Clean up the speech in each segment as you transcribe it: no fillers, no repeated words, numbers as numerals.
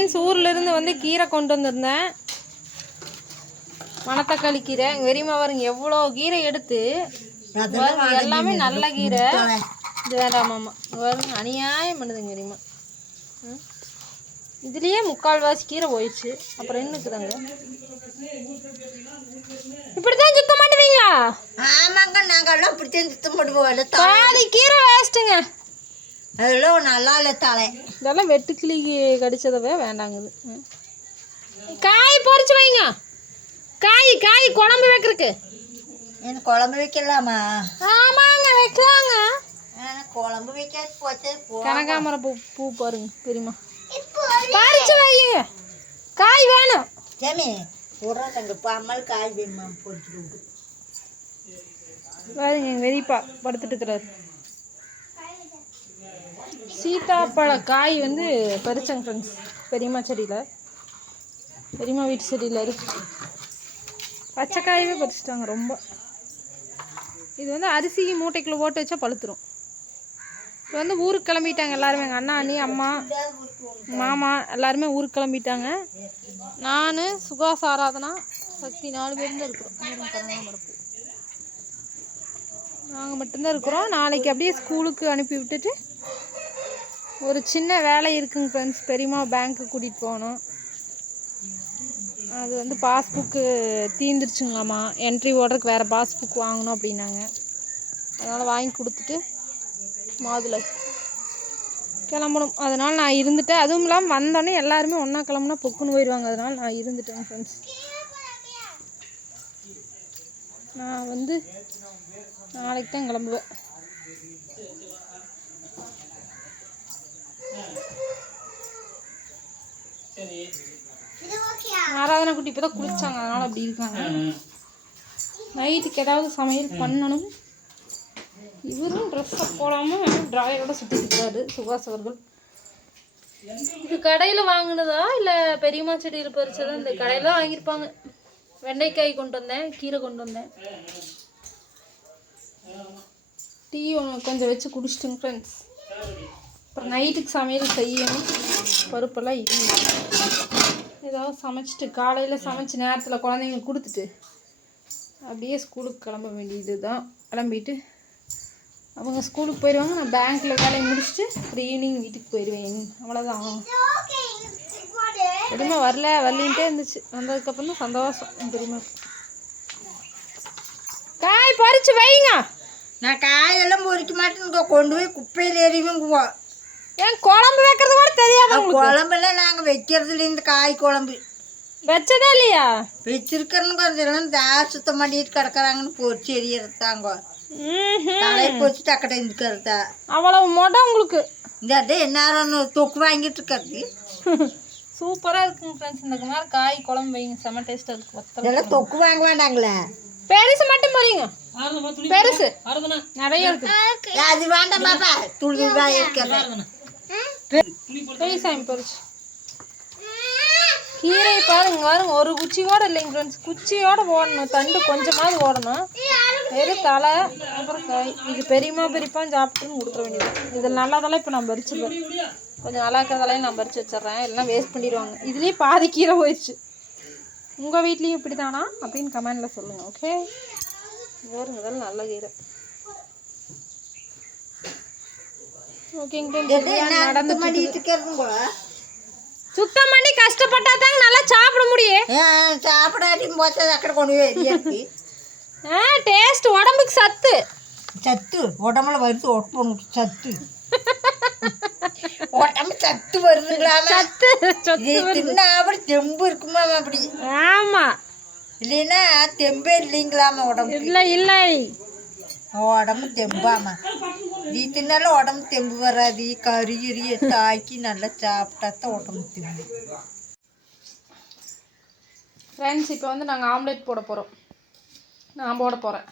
Friends, ஊர்லேருந்து வந்து கீரை கொண்டு வந்திருந்தேன். மணத்தக்காளி கீரை. எங்கள் வெறிமா வருங்க எவ்வளோ கீரை எடுத்து எல்லாமே நல்ல கீரை. இது வேண்டாமாம்மா வருங்க, அநியாயம் பண்ணுதுங்க வெறிமா. இதுலேயே 3/4 கீரை போயிடுச்சு. அப்புறம் என்னக்குதாங்க இப்படித்தான் சுத்த மாட்டுவீங்களா? ஆமாங்க, நாங்கள்லாம் இப்படித்தான் சுத்தம் போடுவோம். பாதி கீரை வேஸ்ட்டுங்க. அதெல்லாம் நல்லா இல்லை தலை. இதெல்லாம் வெட்டுக்கிளி கடிச்சதவே வேண்டாங்குது. காய் பொறிச்சு வைங்க. காய் காய் குழம்பு வைக்கிறதுக்கு. எனக்கு குழம்பு வைக்கலாமா? ஆமாங்க, வைக்கலாங்க. குழம்பு வைக்காது போச்சு. கனகாமரம் பூ பாருங்க பெரியமா, பறிச்சு வைங்க. காய் வேணும் ஜமி போடுறாங்க. அம்மாள் காய் வேணுமா பொறிச்சு பாருங்க. எங்கள் வெறிப்பா படுத்துட்டு இருக்கிறாரு. சீத்தாப்பழ காய் வந்து பறிச்சாங்க ஃப்ரெண்ட்ஸ், பெரியம்மா செடியில், பெரியம்மா வீட்டு செடியில் இருக்கு. பச்சைக்காயவே பறிச்சிட்டாங்க ரொம்ப. இது வந்து அரிசி மூட்டைக்குள்ளே போட்டு வச்சா பழுத்துரும். இப்போ வந்து ஊருக்கு கிளம்பிட்டாங்க எல்லாருமே. எங்கள் அண்ணா, அண்ணி, அம்மா, மாமா எல்லாருமே ஊருக்கு கிளம்பிட்டாங்க. நான், சுகாஸ், ஆராதனா, சக்தி 4 பேர் தான் இருக்கிறோம். நாங்கள் மட்டும்தான் இருக்கிறோம். நாளைக்கு அப்படியே ஸ்கூலுக்கு அனுப்பி விட்டுட்டு ஒரு சின்ன வேலை இருக்குங்க ஃப்ரெண்ட்ஸ். பெரியம்மா பேங்க்கு கூட்டிகிட்டு போகணும். அது வந்து பாஸ்புக்கு தீந்துருச்சுங்களாம்மா. என்ட்ரி ஓடுறதுக்கு வேறு பாஸ்புக் வாங்கணும் அப்படின்னாங்க. அதனால் வாங்கி கொடுத்துட்டு மாதில் கிளம்பணும். அதனால் நான் இருந்துட்டேன். அதுவும் இல்லாமல் வந்தோடனே எல்லாருமே ஒன்றா கிளம்புனா பொக்குன்னு போயிடுவாங்க. அதனால் நான் இருந்துட்டேன் ஃப்ரெண்ட்ஸ். நான் வந்து நாளைக்கு தான் கிளம்புவேன். ஆராதனை குட்டி இப்போ தான் குளிச்சாங்க, அதனால் அப்படி இருக்காங்க. நைட்டுக்கு ஏதாவது சமையல் பண்ணணும். இவரும் ட்ரெஸ்ஸை போடாமல் ட்ராயரோட சுற்றிட்டு இருக்காரு சுகாஸ் அவர்கள். இது கடையில் வாங்கினதா இல்லை பெரியம்மா செடியில் பறிச்சதா? இந்த கடையில் தான் வாங்கியிருப்பாங்க. வெண்டைக்காய் கொண்டு வந்தேன், கீரை கொண்டு வந்தேன். டீ ஒன்று கொஞ்சம் வச்சு குடிச்சிட்டுங்க ஃப்ரெண்ட்ஸ். அப்புறம் நைட்டுக்கு சமையல் செய்யணும். பருப்பெல்லாம் ஏதாவது சமைச்சிட்டு காலையில் சமைச்சி நேரத்தில் குழந்தைங்களுக்கு கொடுத்துட்டு அப்படியே ஸ்கூலுக்கு கிளம்ப வேண்டியது தான். கிளம்பிட்டு அவங்க ஸ்கூலுக்கு போயிடுவாங்க. நான் பேங்க்கில் வேலையை முடிச்சுட்டு ஒரு ஈவினிங் வீட்டுக்கு போயிடுவேன். அவ்வளோதான். பெரியம்மா வரலின்ட்டே இருந்துச்சு. வந்ததுக்கப்புறம் தான் சந்தோஷம் பெரியம்மா. காய் பறிச்சு வைங்க. நான் காயெல்லாம் பொறிக்க மாட்டேன்னு கொண்டு போய் குப்பையில் எறிவுங்குவோம். ஏன் குழம்பு வைக்கிறது கூட தெரியாது? குழம்புலாம் நாங்கள் வைக்கிறது இல்லை. இந்த காய் குழம்பு வச்சதே இல்லையா? வச்சிருக்கிறன்னு கொஞ்சம் எல்லாம் தார் சுத்தம் பண்ணிட்டு கிடக்குறாங்கன்னு பொறிச்சு எரியறது தாங்க. தலையை பொறிச்சு டக்கடை இருந்துக்கிறதா அவ்வளவு மொட்டை உங்களுக்கு. இந்த அதே எந்நேரம் தொக்கு வாங்கிட்டு இருக்கிறது. சூப்பராக இருக்குங்க ஃப்ரெண்ட்ஸ். இந்த மாதிரி காய் குழம்பு வைங்க, செம்ம டேஸ்ட்டாக இருக்கும். இதெல்லாம் தொக்கு வாங்க வேண்டாங்களே, பெருசு மட்டும் போறீங்க. பெருசு நிறைய இருக்கு. அது வேண்டாம் பாப்பா, துளிதான் இருக்கிறது. பெரியசாமி பறிச்சு கீரை பாருங்க பாருங்க. ஒரு குச்சி கூட இல்லைங்க ஃப்ரெண்ட்ஸ். குச்சியோட ஓடணும், தண்டு கொஞ்சமாவது ஓடணும். வெறும் தலை அப்புறம் காய். இது பெரியம்மா பெரியப்பான்னு சாப்பிட்டுன்னு கொடுத்துட வேண்டியது. இதில் நல்லதெல்லாம் இப்போ நான் பறிச்சுருவேன். கொஞ்சம் நல்லா இருக்கிறதெல்லாம் நான் பறித்து வச்சிட்றேன். எல்லாம் வேஸ்ட் பண்ணிடுவாங்க. இதுலேயும் பாதி கீரை போயிடுச்சு. உங்கள் வீட்லேயும் இப்படி தானா அப்படின்னு கமெண்டில் சொல்லுங்கள். ஓகே, வேறுங்க இதெல்லாம் நல்ல கீரை. ஓகேங்க, சுத்தம் பண்ணி கஷ்டப்பட்டா தாங்க நல்லா சாப்பிட முடியும். சாப்பிடாட்டியும் போச்சா அக்கறை கொண்டு போய் டேஸ்ட் உடம்புக்கு சத்து. சத்து உடம்புல வருது. ஒட்டு சத்து உடம்பு சத்து வருதுங்களா? சத்து தின்னா அப்படி தெம்பு இருக்குமா? அப்படி ஆமா, இல்லைன்னா தெம்பே இல்லைங்களாமா உடம்பு. இல்லை இல்லை, உடம்பு தெம்பாமா. நீ தின்னாலும் உடம்பு தெம்பு வராது. கறி தாக்கி நல்லா சாப்பிட்டா தான் உடம்பு தெம்பு. ஃப்ரெண்ட்ஸ், இப்போ வந்து நாங்கள் ஆம்லேட் போட போகிறோம். நான் போட போகிறேன்.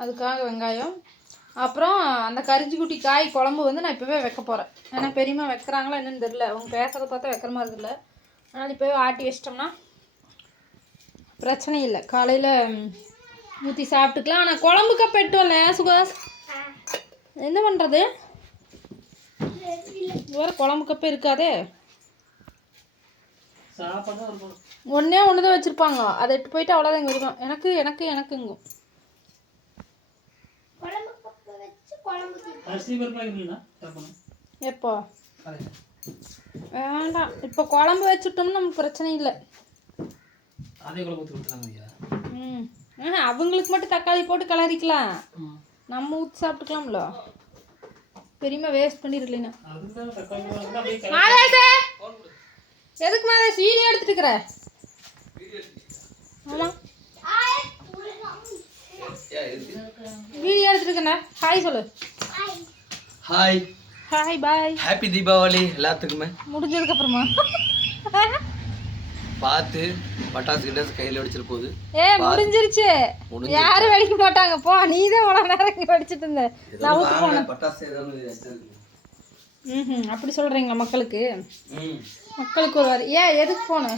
அதுக்காக வெங்காயம், அப்புறம் அந்த கரிஞ்சிக்குட்டி காய் குழம்பு வந்து நான் இப்போவே வைக்க போகிறேன். ஏன்னா பெரியம்மா வைக்கிறாங்களா என்னன்னு தெரியல. அவங்க பேசுகிறத பார்த்தா வைக்கிற மாதிரி இல்லை. அதனால் இப்போவே ஆட்டி வச்சிட்டோம்னா பிரச்சனை இல்லை. காலையில் ஊற்றி சாப்பிட்டுக்கலாம். ஆனால் குழம்பு கப் எட்டும்ல சுகாஸ், என்ன பண்ணுறது? வேறு குழம்பு கப்பே இருக்காதே. ஒன்றே ஒன்று தான் வச்சுருப்பாங்க, அதை எட்டு போயிட்டு அவ்வளோதான் இங்கே இருக்கும். எனக்குங்க எப்போ வேண்டாம், இப்போ குழம்பு வச்சுட்டோம்னு நமக்கு பிரச்சனை இல்லை. அவங்களுக்கு மட்டும் தக்காளி போட்டு கிளறிக்கலாம், நம்ம ஊற்றி சாப்பிட்டுக்கலாம்ல. பெரியமா வேஸ்ட் பண்ணிருக்கலீனா. எதுக்கு மாதேஷ் வீடியோ எடுத்துட்டு இருக்கிற? ஆமாம் வீடியோ எடுத்துட்டு இருக்கேண்ணா. ஹாய் சொல்லு. Hi hi bye. Happy Deepavali எல்லாத்துக்குமே. முடிஞ்சதுக்கு அப்புறமா பார்த்து பட்டாசு கிட்டாசு கையில் வெடிச்சிட்டு போகுது. முடிஞ்சிருச்சு, யாரும் வெடிக்க மாட்டாங்க. போ, நீ தான் இவ்வளோ நேரம் இங்கே வெடிச்சிட்டு இருந்த. பட்டாசு அப்படி சொல்கிறீங்களா மக்களுக்கு? மக்களுக்கு ஒரு வாரி. எதுக்கு போன?